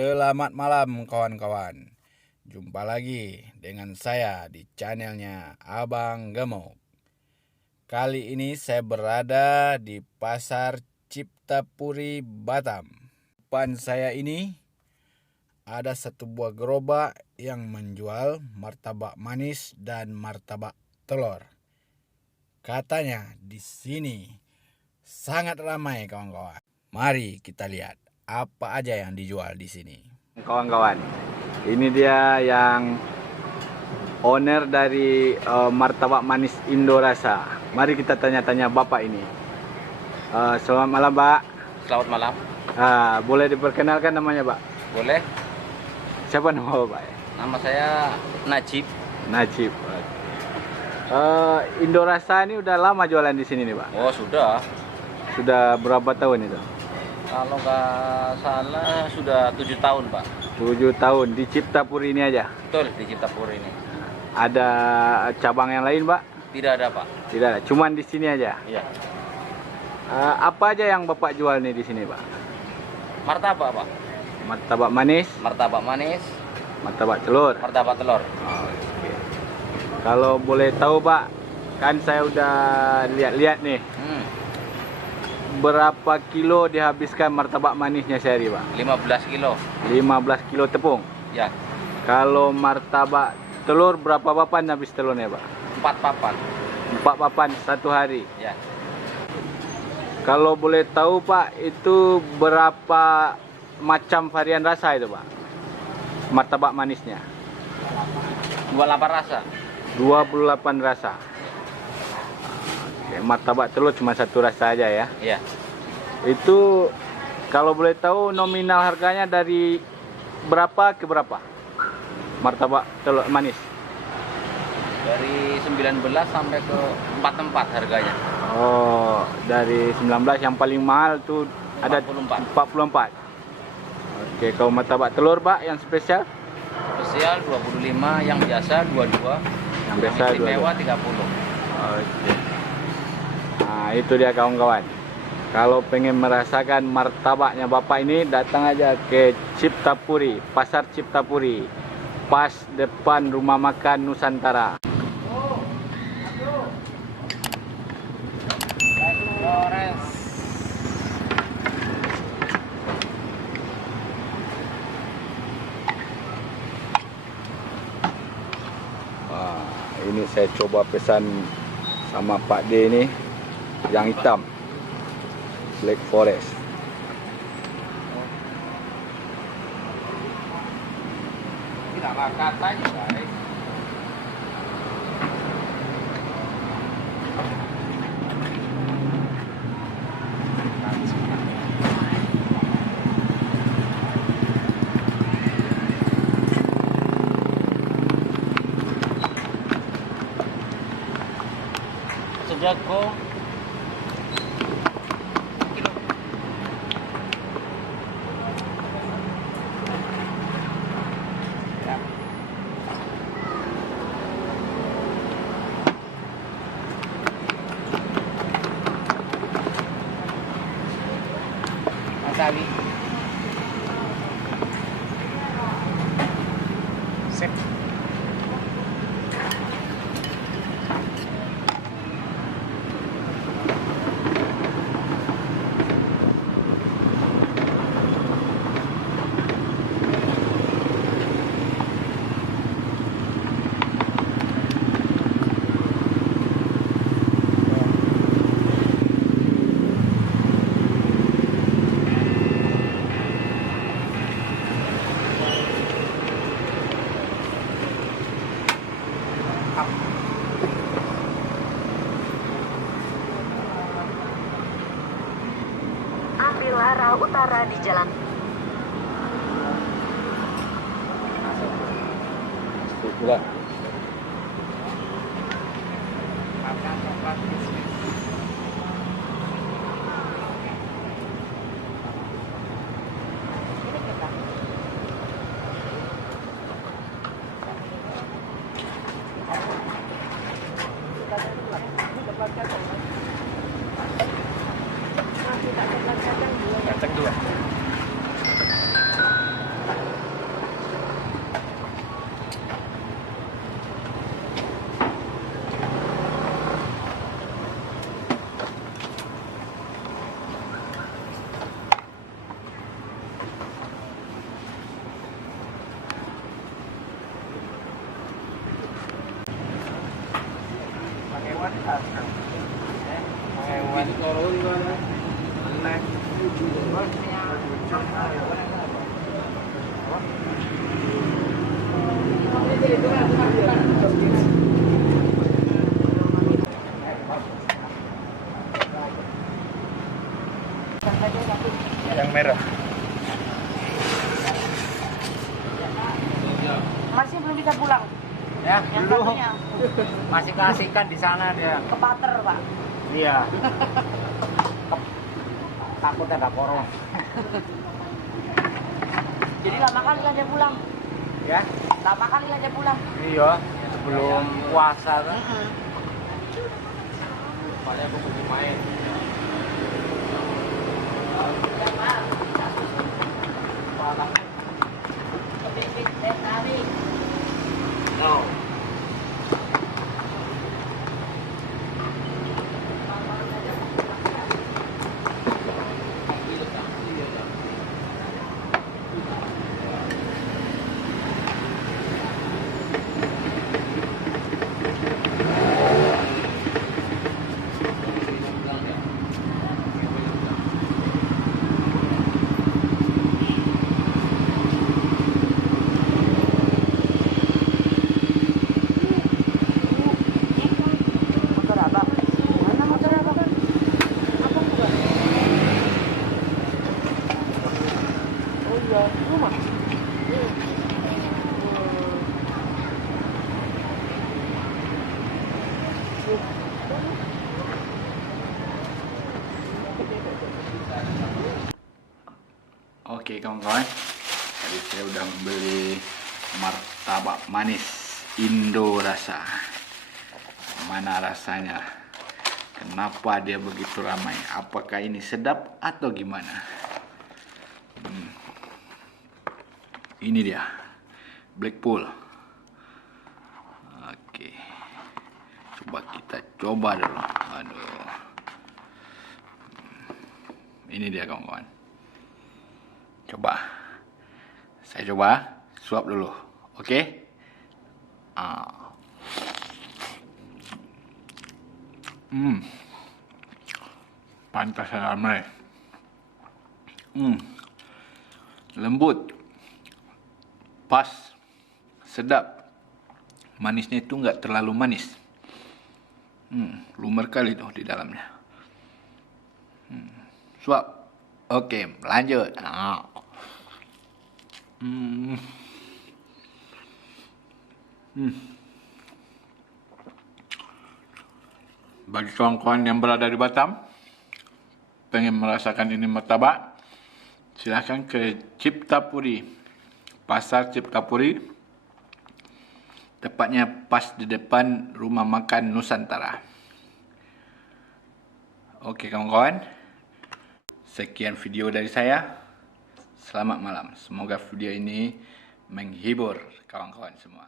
Selamat malam kawan-kawan. Jumpa lagi dengan saya di channelnya Abang Gemuk. Kali ini saya berada di Pasar Ciptapuri, Batam. Depan saya ini ada satu buah gerobak yang menjual martabak manis dan martabak telur. Katanya di sini sangat ramai kawan-kawan. Mari kita lihat apa aja yang dijual di sini. Kawan-kawan, ini dia yang owner dari martabak manis Indorasa. Mari kita tanya-tanya bapak ini. Selamat malam, Pak. Selamat malam. Boleh diperkenalkan namanya, Pak? Boleh. Siapa nama Bapak? Nama saya Najib. Najib. Indorasa ini udah lama jualan di sini nih, Pak? Oh, sudah. Sudah berapa tahun itu? Kalau nggak salah sudah 7 tahun, Pak. 7 tahun di Ciptapuri ini aja. Betul, di Ciptapuri ini. Ada cabang yang lain, Pak? Tidak ada, Pak. Tidak ada, cuman di sini aja. Iya. Apa aja yang Bapak jual nih di sini, Pak? Martabak, Pak. Martabak manis, Martabak manis, martabak telur. martabak telur. Oke. Kalau boleh tahu, Pak, kan saya udah lihat-lihat nih. Berapa kilo dihabiskan martabak manisnya sehari, Pak? 15 kilo. 15 kilo tepung. Ya. Kalau martabak telur berapa papan habis telurnya, Pak? 4 papan. 4 papan satu hari. Ya. Kalau boleh tahu, Pak, itu berapa macam varian rasa itu, Pak? Martabak manisnya. 28 rasa. 28 rasa. Oke, martabak telur cuma satu rasa aja ya. Iya. Itu kalau boleh tahu nominal harganya dari berapa ke berapa? Martabak telur manis. Dari 19 sampai ke 44 harganya. Oh, dari 19 yang paling mahal tuh ada 44. Oke, kalau martabak telur, Pak, yang spesial? Spesial 25, yang biasa 22, Yang biasa yang istimewa 30. Oke. Nah, itu dia kawan-kawan. Kalau pengen merasakan martabaknya Bapak ini, datang aja ke Ciptapuri, Pasar Ciptapuri, pas depan Rumah Makan Nusantara. Wah, ini saya coba pesan sama Pak D ini yang hitam, Black Forest. Tidak kata juga. Jago. Masawi. Sip. Ambil arah utara di jalan. Pula. Kacang dua. kawan-kawan. Yang merah. Masih belum bisa pulang. Ya, Yang belum. satunya Masih keasikan di sana dia. ke Pater, Pak. Iya. Takut ada korong. Jadi lama kali lah dia pulang. Ya, Lama kali lah dia pulang. iya. Sebelum puasa kan. Paling aku pergi main. No. Motor abang. Mana motor abang? Abang bukan? Oh iya, rumah. Oke kawan-kawan, tadi saya udah membeli martabak manis Indo rasa. Mana rasanya? Kenapa dia begitu ramai? Apakah ini sedap atau gimana? Ini dia, Blackpool. Oke, coba kita coba dulu. Aduh, ini dia kawan-kawan. Coba. Saya coba suap dulu. Oke? Pantas ramai. Lembut. Pas. Sedap. Manisnya itu nggak terlalu manis. Lumer kali tuh di dalamnya. Suap. Oke, lanjut. Bagi kawan-kawan yang berada di Batam, pengen merasakan ini martabak, silahkan ke Ciptapuri, Pasar Ciptapuri, tepatnya pas di depan Rumah Makan Nusantara. Oke kawan-kawan, sekian video dari saya. Selamat malam. Semoga video ini menghibur kawan-kawan semua.